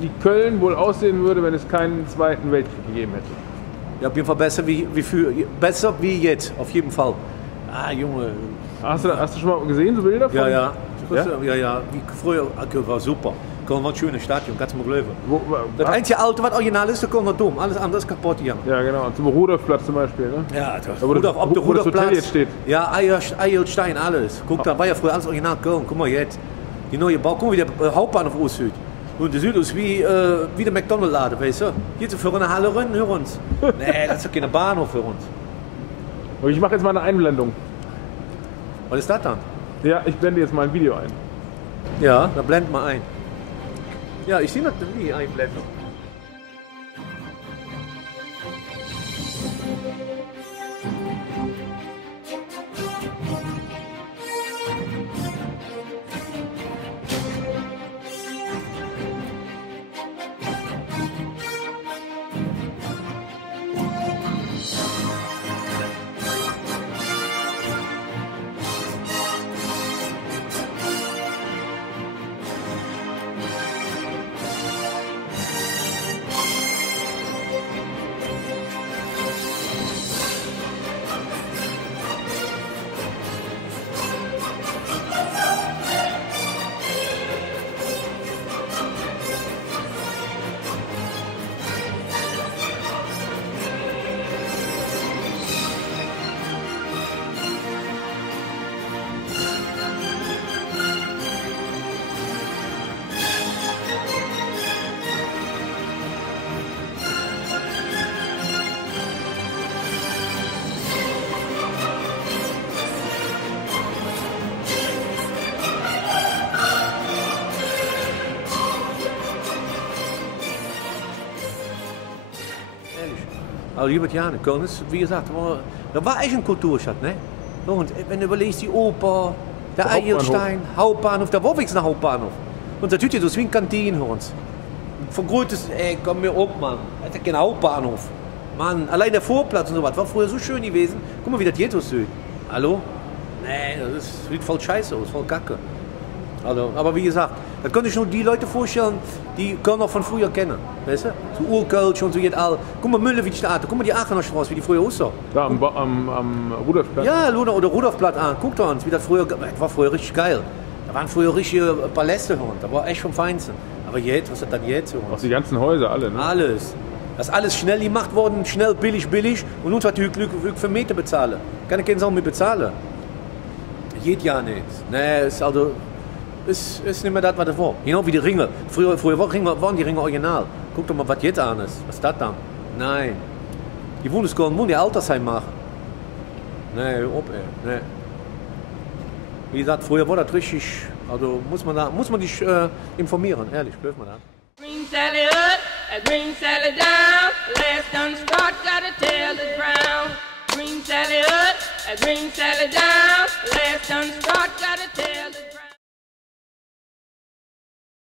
wie Köln wohl aussehen würde, wenn es keinen Zweiten Weltkrieg gegeben hätte. Ja, auf jeden Fall besser wie jetzt, auf jeden Fall. Ah, Junge. Hast du schon mal gesehen, so Bilder von? Ja. Ja, wie früher, war super. Köln war ein schönes Stadion, kannst du mal glauben. Das einzige Alte, was original ist, der Kölner Dom. Alles andere ist kaputt gegangen. Ja, genau. Zum Rudolfplatz zum Beispiel, ne? Ja, wo das Hotel jetzt steht. Ja, Eierstein, alles. Guck, da war ja früher alles original Köln. Guck mal jetzt. Die neue Bau, guck mal, wie der Hauptbahnhof aussieht. Und der Süd ist wie der McDonald's-Laden, weißt du? Hier zu für eine Halle rein, hör uns. Nee, das ist doch keine Bahnhof für uns. Und ich mache jetzt mal eine Einblendung. Was ist das dann? Ja, ich blende jetzt mal ein Video ein. Ja, da blend mal ein. Ja, ich sehe das nie, Einblendung. Aber lieber Jane, Köln ist, wie gesagt, da war echt eine Kulturstadt, ne? Und wenn du überlegst, die Oper, der Eilstein, Hauptbahnhof, da war wenigstens ein Hauptbahnhof. Und natürlich, das ist wie eine Kantine für uns. Von Größtes, komm mir auf, Mann. Das ist kein Hauptbahnhof. Mann, allein der Vorplatz und so was war früher so schön gewesen. Guck mal, wie das jetzt aussieht. Hallo? Nee, das sieht voll scheiße aus, voll kacke. Also, aber wie gesagt, da könnte ich nur die Leute vorstellen, die Köln noch von früher kennen. Weißt du? So Urkölsch und so jetzt all. Guck mal, Müllewitz-Theater, guck mal die Aachener Straße, wie die früher aussah. Da am Rudolfplatz. Ja, oder Rudolfplatz an. Guckt uns, wie das früher, das war früher richtig geil. Da waren früher richtige Paläste und da war echt vom Feinsten. Aber jetzt, was ist das dann jetzt? Auch die ganzen Häuser, alle, ne? Alles. Das ist alles schnell gemacht worden, schnell, billig. Und uns hat die Glück für Meter bezahlen. Keine Sau mehr bezahlen. Geht ja nicht. Nee, ist also. Ist nicht mehr das, was das war. Genau wie die Ringe. Früher waren die Ringe original. Guck doch mal, was jetzt an ist. Was ist das dann? Nein. Die wollen es gar nicht, die Altersheim machen. Nee, nee. Wie gesagt, früher war das richtig. Also muss man dich informieren, ehrlich, glaub mal da. Green Sally up, green Sally down. Last done start, gotta tell the ground. Green Sally up, green Sally down. Last done start, gotta tell